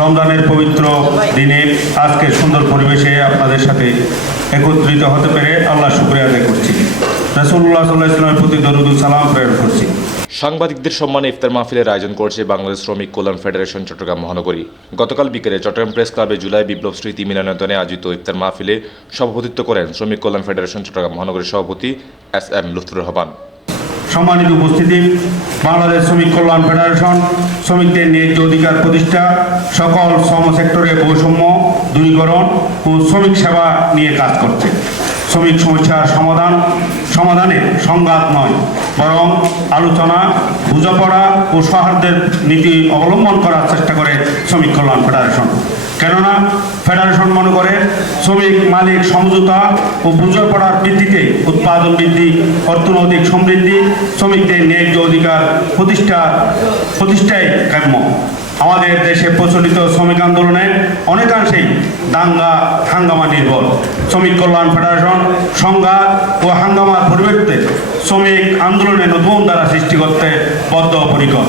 রমজানের পবিত্র দিনে আজকে সুন্দর পরিবেশে আপনাদের সাথে একত্রিত হতে পেরে আল্লাহ শুকরিয়া আদায় করছি। রাসূলুল্লাহ সাল্লাল্লাহু আলাইহি ওয়াসাল্লামের প্রতি দরুদ ও সালাম প্রেরণ করছি। সাংবাদিকদের সম্মানে ইফতার মাহফিলের আয়োজন করেছে বাংলাদেশ শ্রমিক কল্যাণ ফেডারেশন চট্টগ্রাম মহানগরী। গতকাল বিকেলে চট্টগ্রাম প্রেস ক্লাবে জুলাই বিপ্লব স্মৃতি মিলনায়তনে আয়োজিত ইফতার মাহফিলে সভাপতিত্ব করেন শ্রমিক কল্যাণ ফেডারেশন চট্টগ্রাম মহানগরীর সভাপতি এস.এম. লুৎফুর রহমান। সম্মানিত উপস্থিতি, বাংলাদেশ শ্রমিক কল্যাণ ফেডারেশন শ্রমিকদের ন্যায্য অধিকার প্রতিষ্ঠা, সকল শ্রম সেক্টরে বৈষম্য দূরীকরণ ও শ্রমিক সেবা নিয়ে কাজ করছে। শ্রমিক সমস্যার সমাধানে সংঘাত নয়, বরং আলোচনা, বোঝাপড়া ও সৌহার্দ্যের নীতি অবলম্বন করার চেষ্টা করে শ্রমিক কল্যাণ ফেডারেশন। কেননা ফেডারেশন মনে করে শ্রমিক মালিক সমঝোতা ও বোঝাপড়ার ভিত্তিতে উৎপাদন বৃদ্ধি, অর্থনৈতিক সমৃদ্ধি, শ্রমিকদের ন্যায্য অধিকার প্রতিষ্ঠাই কাম্য। আমাদের দেশে প্রচলিত শ্রমিক আন্দোলনে অনেকাংশেই দাঙ্গা হাঙ্গামা নির্ভর। শ্রমিক কল্যাণ ফেডারেশন সংঘাত ও হাঙ্গামার পরিবর্তে শ্রমিক আন্দোলনে নতুন ধারা সৃষ্টি করতে বদ্ধপরিকর।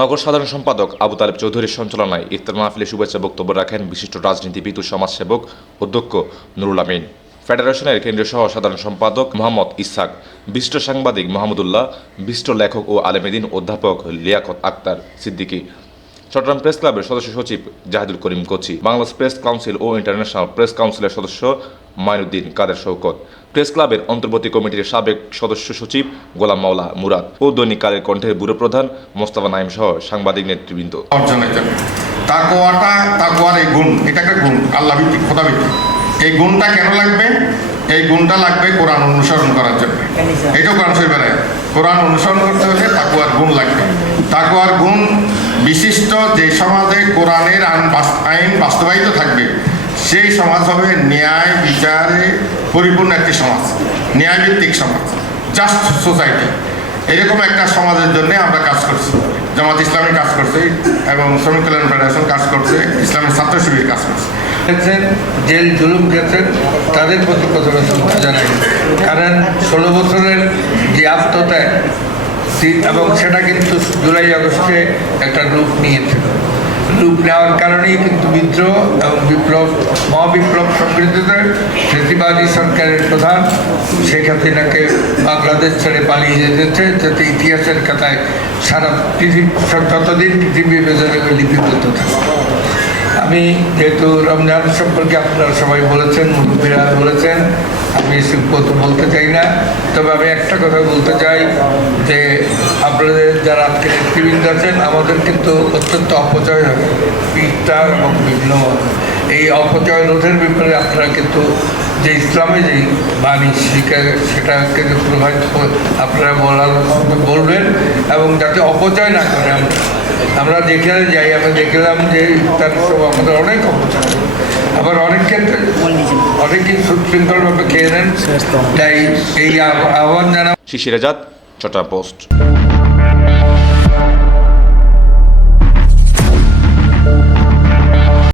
নগর সাধারণ সম্পাদক আবু তালেব চৌধুরীর সঞ্চালনায় ইফতার মাহফিলে শুভেচ্ছা বক্তব্য রাখেন বিশিষ্ট রাজনীতিবিদ ও সমাজসেবক অধ্যক্ষ নুরুল আমিন, ফেডারেশনের কেন্দ্রীয় সহ সাধারণ সম্পাদক মোহাম্মদ ইসহাক, বিশিষ্ট সাংবাদিক মাহমুদুল্লাহ, বিশিষ্ট লেখক ও আলেমেদিন অধ্যাপক লিয়াকত আক্তার সিদ্দিকী, চট্টগ্রাম প্রেস ক্লাবের সদস্য সচিব জাহিদুল করিম কোচি, বাংলাদেশ প্রেস কাউন্সিল ও ইন্টারন্যাশনাল প্রেস কাউন্সিলের সদস্য মাইনুদ্দিন কাদের শওকত, প্রেস ক্লাবের অন্তর্বর্তী কমিটির সাবেক সদস্য সচিব গোলাম মাওলা মুরাদ ও দৈনিক কালের কণ্ঠের ব্যুরো প্রধান মোস্তফা নাইম সহ সাংবাদিক নেতৃবৃন্দ। তাকওয়ার এই গুণ, এটা একটা গুণ, আল্লাহ ভিত্তিক, খোদা ভিত্তিক। এই গুণটা কেন লাগবে? এই গুণটা লাগবে কোরআন অনুসরণ করার জন্য। এটাও কোরআন শরীফের আয়াত। কোরআন অনুসরণ করতে হলে তাকওয়ার গুণ লাগবে। তাকওয়ার গুণ বিশিষ্ট যে সমাজে কোরআনের আইন বাস্তবায়িত থাকবে, সেই সমাজ হবে ন্যায় বিচারে পরিপূর্ণ একটি সমাজ, ন্যায়ভিত্তিক সমাজ, জাস্ট সোসাইটি। এরকম একটা সমাজের জন্য আমরা কাজ করছি। জামাত ইসলামী কাজ করছে এবং শ্রমিক কল্যাণ ফেডারেশন কাজ করছে, ইসলামী ছাত্র শিবির কাজ করছে। জেল জুলুম গেছেন তাদের প্রতি প্রথমে শ্রদ্ধা জানাই, কারণ 16 বছরের যে আত্মত্যাগ এবং সেটা কিন্তু জুলাই আগস্টে একটা রূপ নিয়েছিল। রূপ নেওয়ার কারণেই কিন্তু বিদ্রোহ এবং বিপ্লব, মহাবিপ্লব সংগঠিত ফ্যাসিবাদী সরকারের প্রধান শেখ হাসিনাকে বাংলাদেশ ছেড়ে পালিয়ে যেতেছে, যাতে ইতিহাসের খাতায় সারা পৃথিবী যতদিন পৃথিবী বেজে লিপিবদ্ধ থাকে। আমি যেহেতু রমজান সম্পর্কে আপনারা সবাই বলেছেন, মুরব্বীরা বলেছেন, আমি বলতে চাই না, তবে আমি একটা কথা বলতে চাই যে আপনাদের যারা আজকে নেতৃবৃন্দ আছেন, আমাদের কিন্তু অত্যন্ত অপচয় হবে ইফতার এবং বিভিন্ন এই অপচয় রোধের ব্যাপারে আপনারা কিন্তু যে ইসলামে যেই বাণী সেটাকে প্রভাবিত আপনারা বলবেন এবং যাতে অপচয় না করে। আমরা যেখানে যাই, আমি দেখলাম যে ইফতার সব আমাদের অনেক অপচয়, আবার অনেক ক্ষেত্রে অনেকেই সুশৃঙ্খলভাবে খেয়ে নেন। তাই এই আহ্বান জানা। শিশির আজাদ, চট্টগ্রাম পোস্ট।